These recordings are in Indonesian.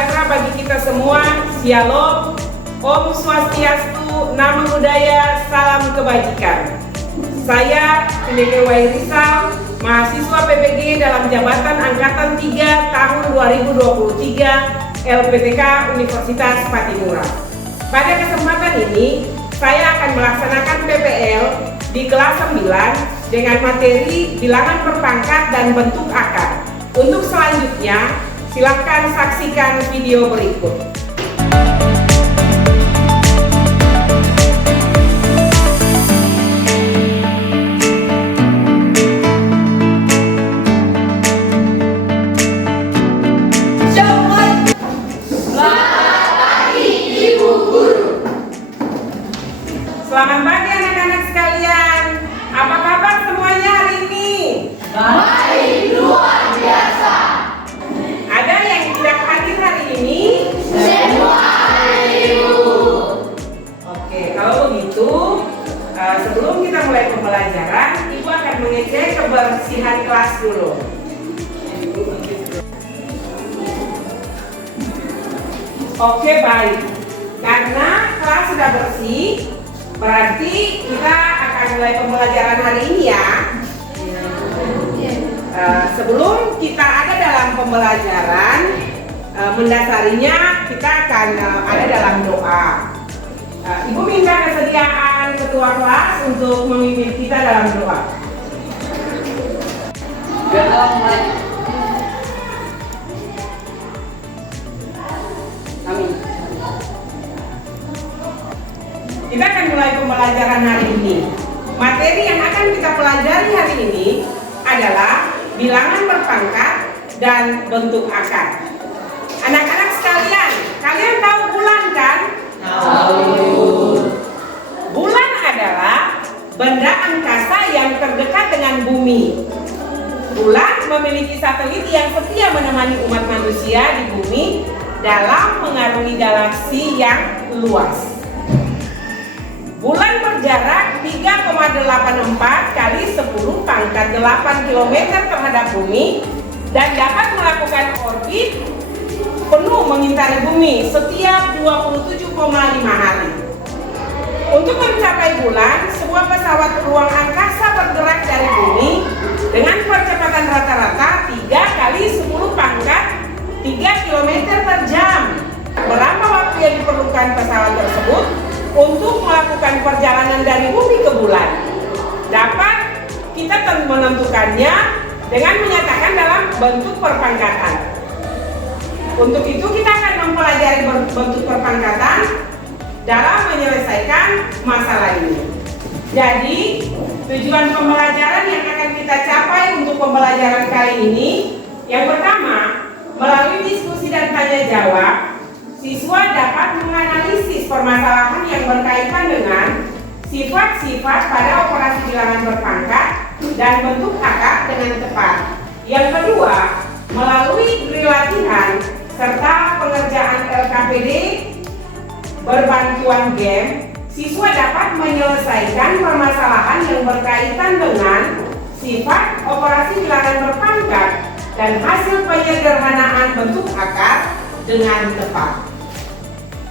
sejahtera bagi kita semua. Shalom, Om Swastiastu, Namo Buddhaya, salam kebajikan. Saya Pendeta Wairisal, mahasiswa PPG dalam jabatan Angkatan 3 tahun 2023 LPTK Universitas Patimura. Pada kesempatan ini, saya akan melaksanakan PPL di kelas 9 dengan materi bilangan berpangkat dan bentuk akar. Untuk selanjutnya, silakan saksikan video berikut. Selamat pagi anak-anak sekalian. Apa kabar semuanya hari ini? Baik, luar biasa. Ada yang tidak hadir hari ini? Semua hadir. Oke, kalau begitu sebelum kita mulai pembelajaran, Ibu akan mengecek kebersihan kelas dulu. Oke, baik. Karena kelas sudah bersih, berarti kita akan mulai pembelajaran hari ini ya. Sebelum kita ada dalam pembelajaran, mendasarinya kita akan ada dalam doa. Ibu minta kesediaan ketua kelas untuk memimpin kita dalam doa. Amin. Kita akan mulai pembelajaran hari ini. Materi yang akan kita pelajari hari ini adalah bilangan berpangkat dan bentuk akar. Anak-anak sekalian, kalian tahu bulan kan? Tahu. Bulan adalah benda angkasa yang terdekat dengan bumi. Bulan memiliki satelit yang setia menemani umat manusia di bumi dalam mengarungi galaksi yang luas. Bulan berjarak 3,84 kali 10 pangkat 8 km terhadap bumi dan dapat melakukan orbit penuh mengitari bumi setiap 27,5 hari. Untuk mencapai bulan, sebuah pesawat ruang angkasa bergerak dari bumi dengan percepatan rata-rata 3 kali 10 pangkat 3 km per jam. Berapa waktu yang diperlukan pesawat tersebut untuk melakukan perjalanan dari bumi ke bulan? Dapat kita menentukannya dengan menyatakan dalam bentuk perpangkatan. Untuk itu kita akan mempelajari bentuk perpangkatan dalam menyelesaikan masalah ini. Jadi tujuan pembelajaran yang akan kita capai untuk pembelajaran kali ini, yang pertama, melalui diskusi dan tanya jawab, siswa dapat menganalisis permasalahan yang berkaitan dengan sifat-sifat pada operasi bilangan berpangkat dan bentuk akar dengan tepat. Yang kedua, melalui drill latihan serta pengerjaan LKPD berbantuan game, siswa dapat menyelesaikan permasalahan yang berkaitan dengan sifat operasi bilangan berpangkat dan hasil penyederhanaan bentuk akar dengan tepat.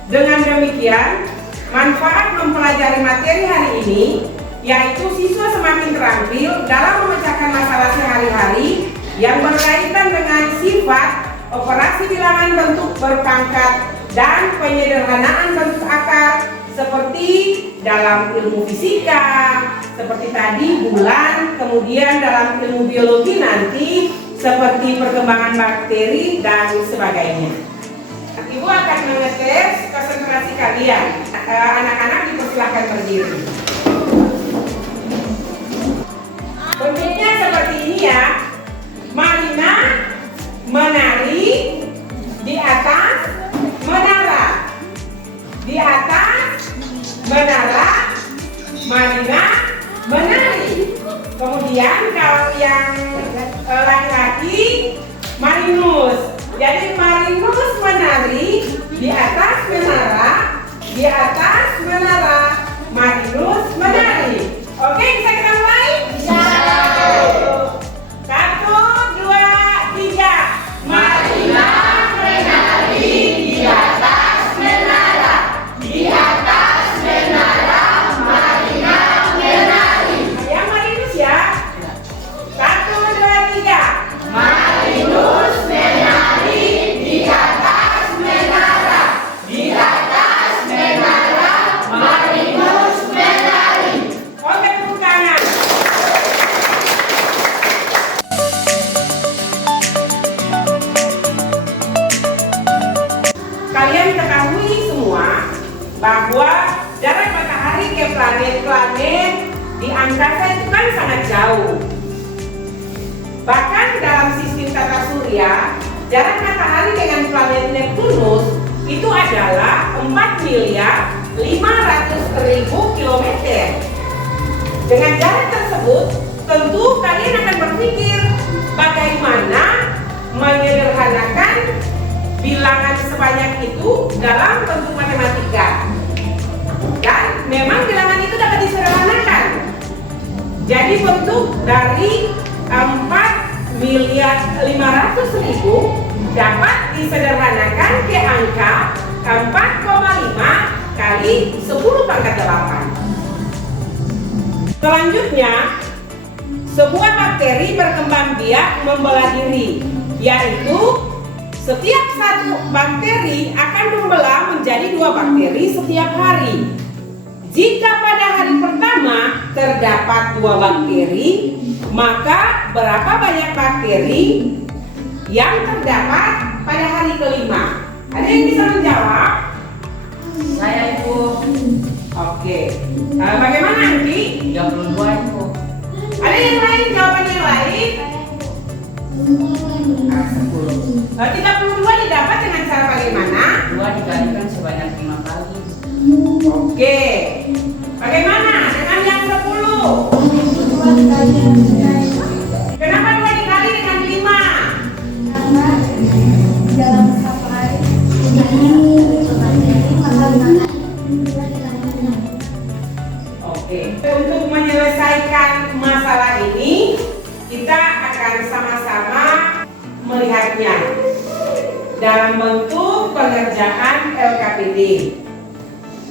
Dengan demikian, manfaat mempelajari materi hari ini yaitu siswa semakin terampil dalam memecahkan masalah sehari-hari yang berkaitan dengan sifat operasi bilangan bentuk berpangkat dan penyederhanaan bentuk akar seperti dalam ilmu fisika, seperti tadi bulan, kemudian dalam ilmu biologi nanti seperti perkembangan bakteri dan sebagainya. Ibu akan mengetes konsentrasi kalian. Anak-anak dipersilahkan berdiri. Bentuknya seperti ini ya. Marina menari di atas menara. Di atas menara, Marina menari. Kemudian kalau yang laki-laki, Marinus. Jadi Marinus menari di atas menara, di atas menara, Marinus menari. Oke, bisa kita mulai? Bisa. 1, 2, 3. Marina menari kalian ketahui semua bahwa jarak matahari ke planet-planet di angkasa itu kan sangat jauh. Bahkan dalam sistem tata surya, jarak matahari dengan planet Neptunus itu adalah 4.500.000 kilometer. Dengan jarak tersebut, tentu kalian akan berpikir bagaimana menyederhanakan bilangan sebanyak itu dalam bentuk matematika. Dan memang bilangan itu dapat disederhanakan. Jadi bentuk dari 4.500.000 dapat disederhanakan ke angka 4,5 kali 10 pangkat 8. Selanjutnya, sebuah bakteri berkembang biak membelah diri, yaitu setiap satu bakteri akan membelah menjadi 2 bakteri setiap hari. Jika pada hari pertama terdapat 2 bakteri, maka berapa banyak bakteri yang terdapat pada hari kelima? Ada yang bisa menjawab? Saya Ibu. Oke. Bagaimana nanti? 32 Ibu. Ada yang lain? Jawaban yang lain? 10. 32 didapat dengan cara bagaimana? 2 dikalikan sebanyak 5 kali. Oke. Bagaimana dengan yang 10? Kenapa 2 dikali dengan 5? Karena dalam satu hari Oke. Untuk menyelesaikan masalah ini, kita akan sama-sama melihatnya dalam bentuk pengerjaan LKPD.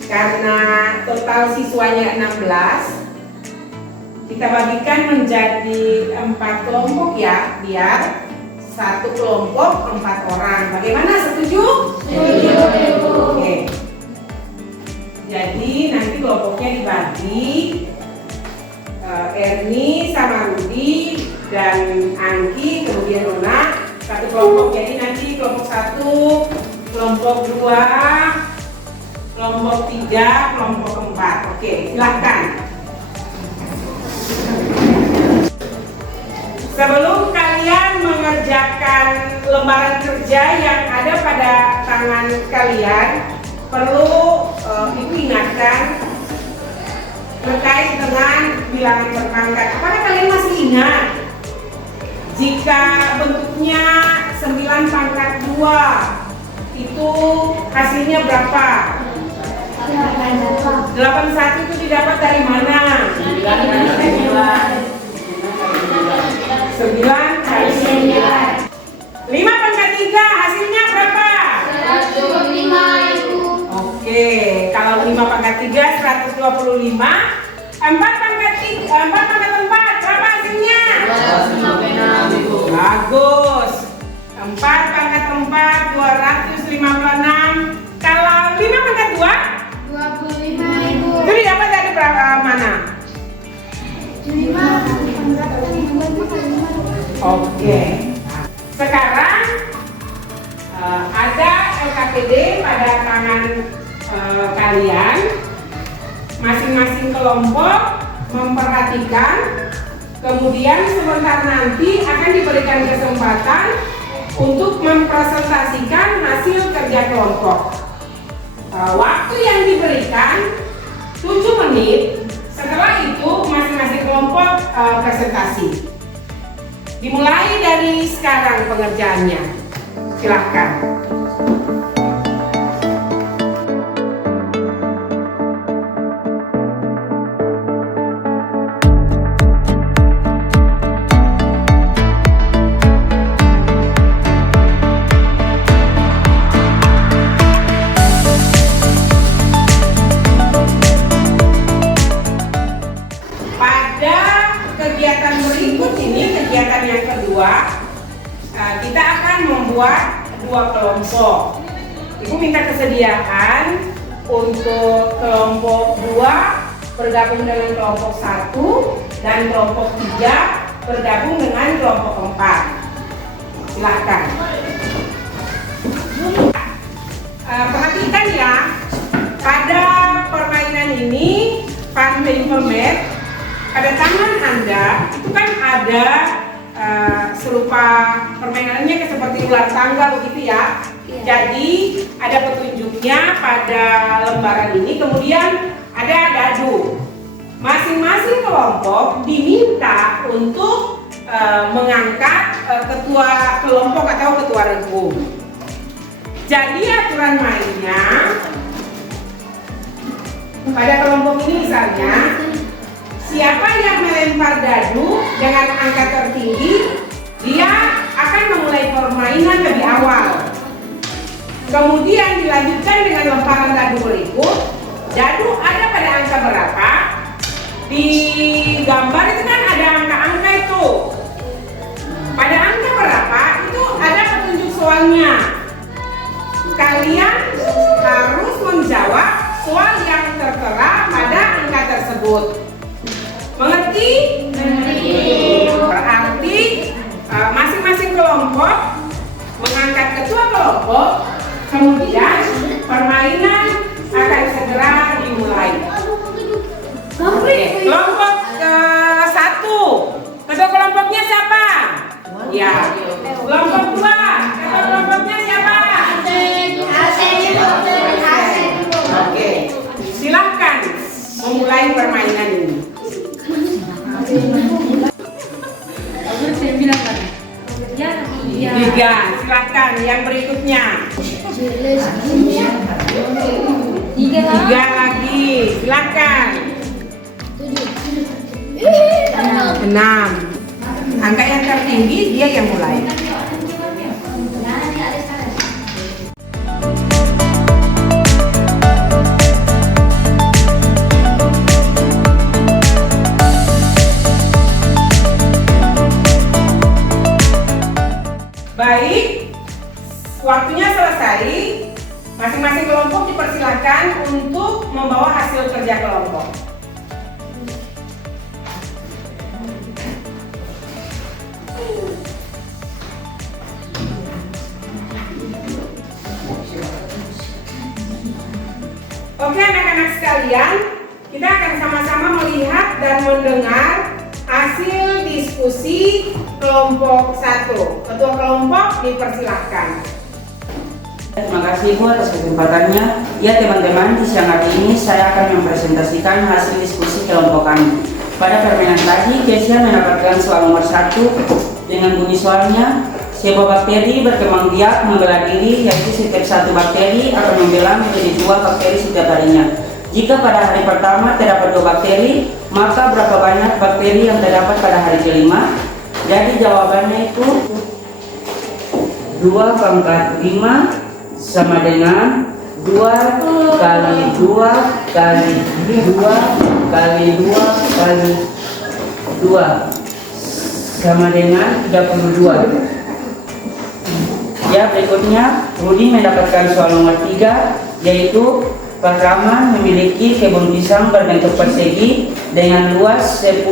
Karena total siswanya 16, kita bagikan menjadi 4 kelompok ya, biar satu kelompok 4 orang. Bagaimana, setuju? Setuju. Oke. Jadi nanti kelompoknya dibagi, Erni sama Rudi dan Angki, kemudian Rona, satu kelompok. Jadi nanti kelompok 1, kelompok 2, kelompok 3, kelompok 4. Oke, silahkan. Sebelum kalian mengerjakan lembaran kerja yang ada pada tangan kalian, perlu Ibu ingatkan terkait dengan bilangan berpangkat. Apakah kalian masih ingat jika bentuknya 9 pangkat 2 itu hasilnya berapa? 81 itu didapat dari mana? 9 kali 9. 5 pangkat 3 hasilnya berapa? 125 Ibu. Oke, kalau 5 pangkat 3 125. 4 pangkat 4 berapa hasilnya? 256 Ibu. Bagus. 4 pangkat 4 256. Kalau 5 pangkat 2 25 Ibu. itu didapat dari berapa mana? 5 Oke. Sekarang ada LKPD pada tangan kalian. Masing-masing kelompok memperhatikan. Kemudian sebentar nanti akan diberikan kesempatan untuk mempresentasikan hasil kerja kelompok. Waktu yang diberikan 7 menit. Setelah itu masing-masing kelompok presentasi. Dimulai dari sekarang pengerjaannya. Silahkan. Kegiatan berikut ini, kegiatan yang kedua, kita akan membuat 2 kelompok. Ibu minta kesediaan untuk kelompok 2 bergabung dengan kelompok 1 dan kelompok 3 bergabung dengan kelompok 4. Silahkan. Temple Mat, pada tangan Anda itu kan ada serupa permainannya seperti ular tangga begitu ya. Iya. Jadi ada petunjuknya pada lembaran ini, kemudian ada dadu. Masing-masing kelompok diminta untuk mengangkat ketua kelompok atau ketua regu. Jadi aturan mainnya pada kelompok ini misalnya, siapa yang melempar dadu dengan angka tertinggi, dia akan memulai permainan lebih awal. Kemudian dilanjutkan dengan lemparan dadu berikut. Dadu ada pada angka berapa? Di gambar itu kan ada angka-angka itu. Pada angka berapa itu ada petunjuk soalnya. Kalian harus menjawab soal yang tertera pada angka tersebut. Mengerti? Berarti masing-masing kelompok mengangkat ketua kelompok, kemudian permainan akan segera dimulai. Oke, kelompok ke-1, ketua kelompoknya siapa? Ya. Kelompok 2, ketua kelompoknya siapa? Oke, silahkan memulai permainan ini. Tiga, silahkan yang berikutnya. Tiga lagi, silahkan. 6. Angka yang tertinggi dia yang mulai. Baik, waktunya selesai. Masing-masing kelompok dipersilakan untuk membawa hasil kerja kelompok. Oke anak-anak sekalian, kita akan sama-sama melihat dan mendengar hasil diskusi kelompok 1. Ketua kelompok dipersilahkan. Terima kasih Ibu atas kesempatannya. Ya teman-teman, di siang hari ini saya akan mempresentasikan hasil diskusi kelompok kami. Pada permainan tadi, Kesia mendapatkan soal nomor 1 dengan bunyi soalnya, sebuah bakteri berkembang biak membela diri, yaitu setiap satu bakteri akan membela menjadi 2 bakteri setiap harinya. Jika pada hari pertama terdapat 2 bakteri, maka berapa banyak bakteri yang terdapat pada hari kelima? Jadi jawabannya itu 2 pangkat 5 sama dengan 2 kali 2 kali 2 kali 2 kali 2 sama dengan 32. Ya, berikutnya Rudi mendapatkan soal nomor 3, yaitu Pakraman memiliki kebun pisang berbentuk persegi dengan luas 10.000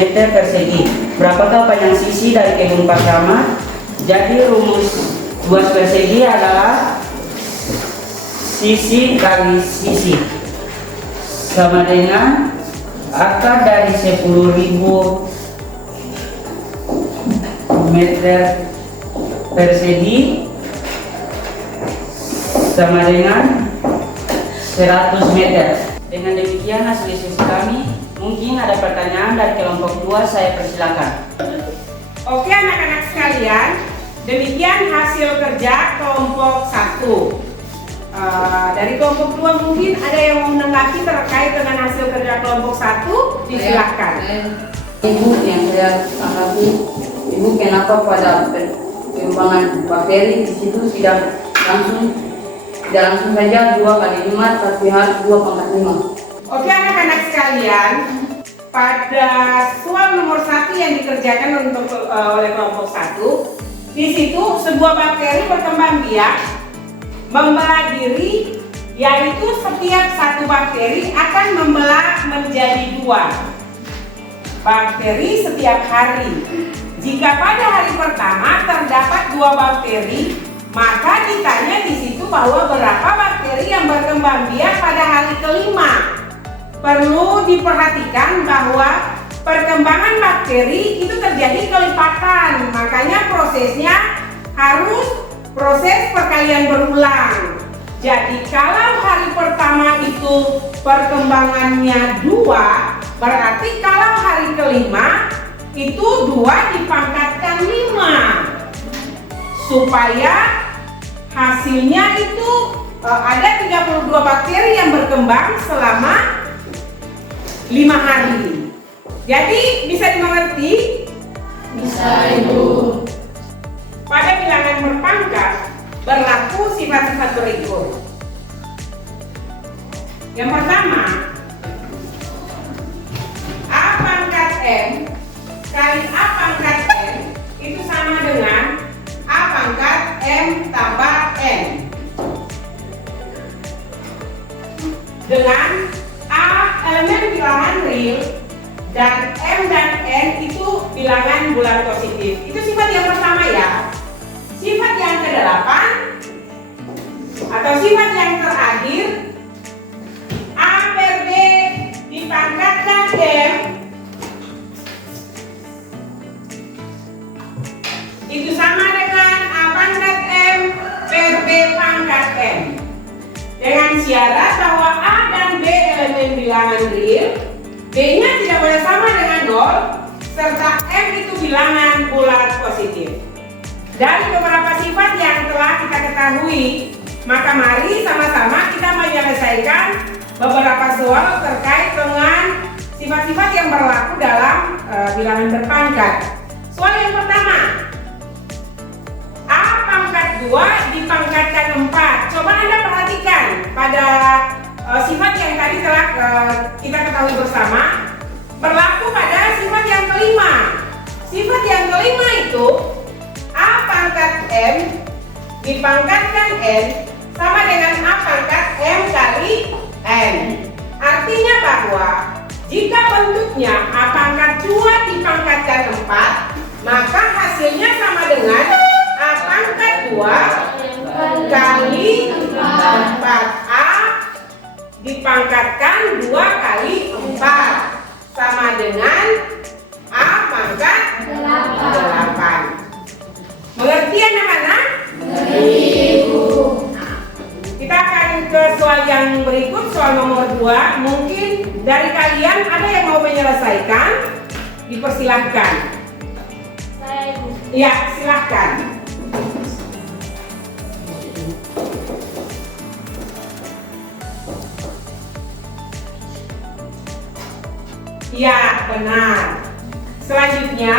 meter persegi. Berapakah panjang sisi dari kebun Pakraman? Jadi rumus luas persegi adalah sisi kali sisi sama dengan akar dari 10.000 meter persegi sama dengan 100 meter. Dengan demikian hasil diskusi kami. Mungkin ada pertanyaan dari kelompok 2, saya persilakan. Oke anak-anak sekalian, demikian hasil kerja kelompok 1. Dari kelompok 2 mungkin ada yang mau menanggapi terkait dengan hasil kerja kelompok 1, disilahkan. Ibu, yang saya tanggapi, Ibu, kenapa pada perkembangan bakteri di situ tidak langsung saja 2 kali 5, tapi harus 2 pangkat 5. Oke anak-anak sekalian, pada soal nomor 1 yang dikerjakan oleh kelompok 1, di situ sebuah bakteri berkembang biak membelah diri, yaitu setiap satu bakteri akan membelah menjadi 2 bakteri setiap hari. Jika pada hari pertama terdapat 2 bakteri, maka ditanya di situ bahwa berapa bakteri yang berkembang biak pada hari kelima. perlu diperhatikan bahwa perkembangan bakteri itu terjadi kelipatan, makanya prosesnya harus proses perkalian berulang. Jadi kalau hari pertama itu perkembangannya 2, berarti kalau hari kelima itu 2 dipangkatkan 5, supaya hasilnya itu ada 32 bakteri yang berkembang selama 5 hari. Jadi bisa dimengerti? Bisa, Ibu. Pada bilangan berpangkat berlaku sifat-sifat berikut. Yang pertama, A pangkat M kali A pangkat N itu sama dengan A pangkat M tambah N. Dengan A elemen bilangan real dan M dan N itu bilangan bulat positif. Itu sifat yang pertama ya. Sifat yang ke-8 atau sifat yang terakhir, A per B dipangkatkan M itu sama dengan A pangkat M per B pangkat M. Dengan syarat bahwa A dan B elemen bilangan real, B-nya tidak boleh sama dengan 0, serta M itu bilangan bulat positif. Dari beberapa sifat yang telah kita ketahui, maka mari sama-sama kita menyelesaikan beberapa soal terkait dengan sifat-sifat yang berlaku dalam bilangan berpangkat. Soal yang pertama, A pangkat 2 dipangkatkan 4. Coba Anda perhatikan pada sifat yang tadi telah kita ketahui bersama, berlaku pada sifat yang kelima. Sifat yang kelima itu A pangkat M dipangkatkan N sama dengan A pangkat M kali N. Artinya bahwa jika bentuknya A pangkat 2 dipangkatkan 4, maka hasilnya sama dengan A pangkat 2 kali 4A dipangkatkan 2 kali 4 sama dengan A pangkat 8. Mengerti anak-anak? Ibu. Kita akan ke soal yang berikut, soal nomor 2. Mungkin dari kalian ada yang mau menyelesaikan? Dipersilahkan. Saya, Ibu. Ya, silahkan. Ya, benar. Selanjutnya,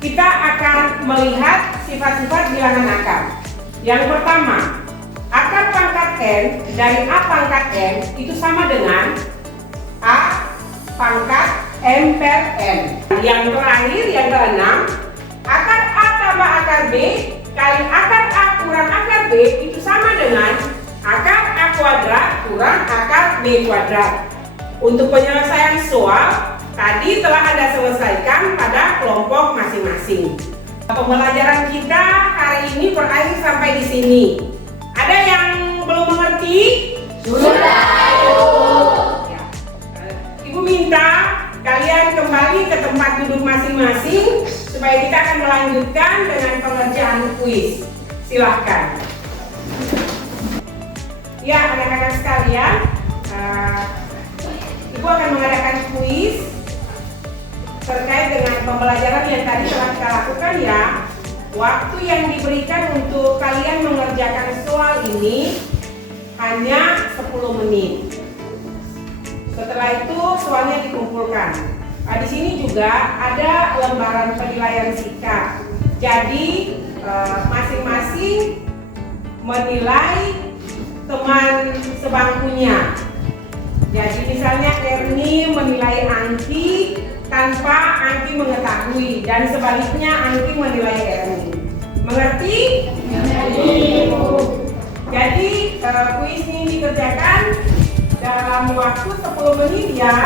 kita akan melihat sifat-sifat bilangan akar. Yang pertama, akar pangkat N dari A pangkat N itu sama dengan A pangkat M per N. Yang terakhir, yang ke-6, akar A tambah akar B kali akar A kurang akar B itu sama dengan akar A kuadrat kurang akar B kuadrat. Untuk penyelesaian soal, tadi telah Anda selesaikan pada kelompok masing-masing. Pembelajaran kita hari ini berakhir sampai di sini. Ada yang belum mengerti? Sudah, Ibu. Ya. Ibu minta kalian kembali ke tempat duduk masing-masing supaya kita akan melanjutkan dengan pengerjaan kuis. Silahkan. Ya, anak-anak sekalian, Ibu akan mengadakan kuis terkait dengan pembelajaran yang tadi telah kita lakukan ya. Waktu yang diberikan untuk kalian mengerjakan soal ini hanya 10 menit. Setelah itu soalnya dikumpulkan. Di sini juga ada lembaran penilaian sikap. Jadi masing-masing menilai teman sebangkunya. Jadi misalnya Erni menilai Angki tanpa Angki mengetahui, dan sebaliknya Angki menilai Erni. Mengerti? Jadi kuis ini dikerjakan dalam waktu 10 menit ya.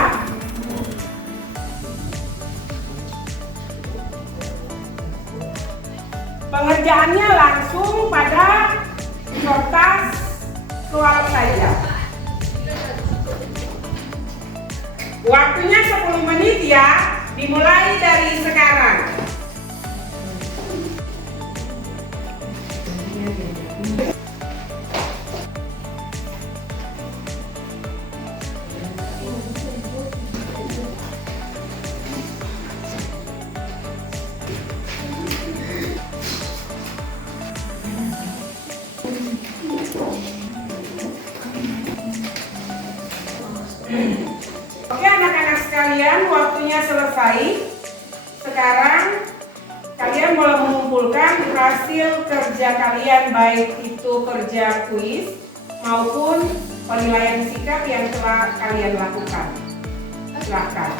Pengerjaannya langsung pada kertas soal saja. Waktunya 10 menit ya, dimulai dari sekarang. Oke anak-anak sekalian, waktunya selesai. Sekarang kalian boleh mengumpulkan hasil kerja kalian, baik itu kerja kuis maupun penilaian sikap yang telah kalian lakukan. Silakan.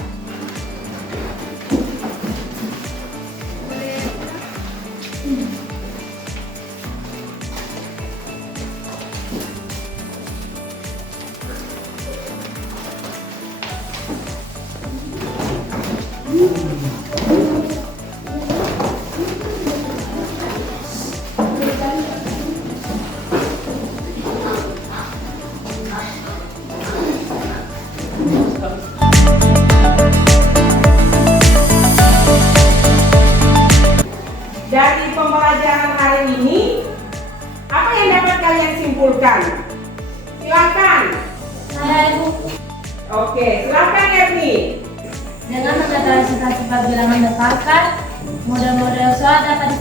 Dari pembelajaran hari ini, apa yang dapat kalian simpulkan? Silakan. Saya Ibu. Oke, silakan Erni. Dengan mengetahui sifat-sifat bilangan dasar, model-model soal dapat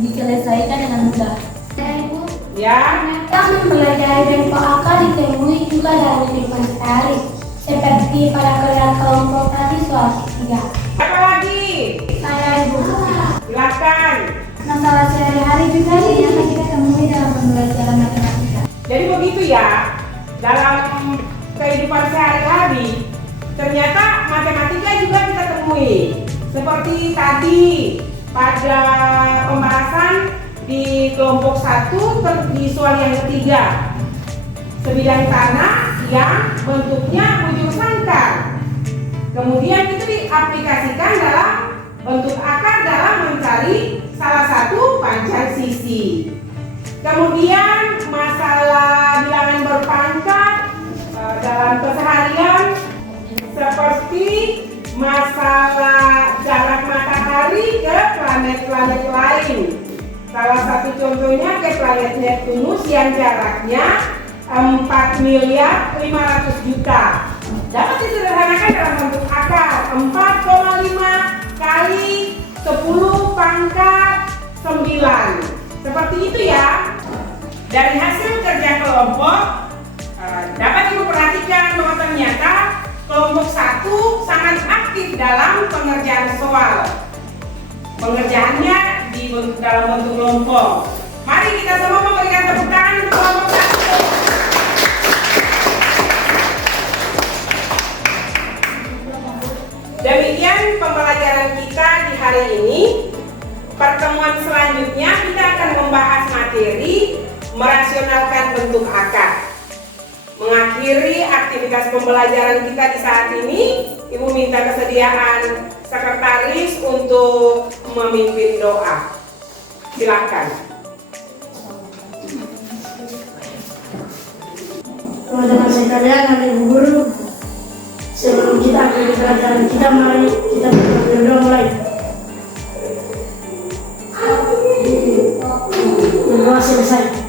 diselesaikan dengan mudah. Saya Ibu. Ya. Ternyata mempelajari bentuk akar ditemui juga dalam kehidupan sehari, seperti pada kerjaan kelompok tadi soal 3. Apa lagi? Saya Ibu. Silakan. Masalah sehari-hari juga ternyata kita temui dalam pembelajaran matematika. Jadi begitu ya, dalam kehidupan sehari-hari, ternyata matematika juga kita temui. Seperti tadi pada pembahasan di kelompok 1 di soal yang ketiga, sebidang tanah yang bentuknya bujur sangkar. Kemudian itu diaplikasikan dalam bentuk akar dalam mencari salah satu panjang sisi. Kemudian masalah bilangan berpangkat dalam keseharian seperti masalah jarak matahari ke planet-planet lain. Salah satu contohnya ke planet Neptunus yang jaraknya 4.500.000.000. Dapat disederhanakan dalam bentuk akar 4,5 kali 10 pangkat 9. Seperti itu ya. Dari hasil kerja kelompok dapat Ibu perhatikan bahwa ternyata kelompok 1 sangat aktif dalam pengerjaan soal. Pengerjaannya dalam bentuk kelompok. Mari kita semua memberikan tepuk tangan untuk kelompok 1. Demikian pembelajaran kita di hari ini. Pertemuan selanjutnya kita akan membahas materi merasionalkan bentuk akar. Mengakhiri aktivitas pembelajaran kita di saat ini, Ibu minta kesediaan sekretaris untuk memimpin doa. Silakan. Teman-teman sekalian, Ibu Guru, sebelum kita akhiri pelajaran kita, mari kita berdoa mulai. Berdoa selesai.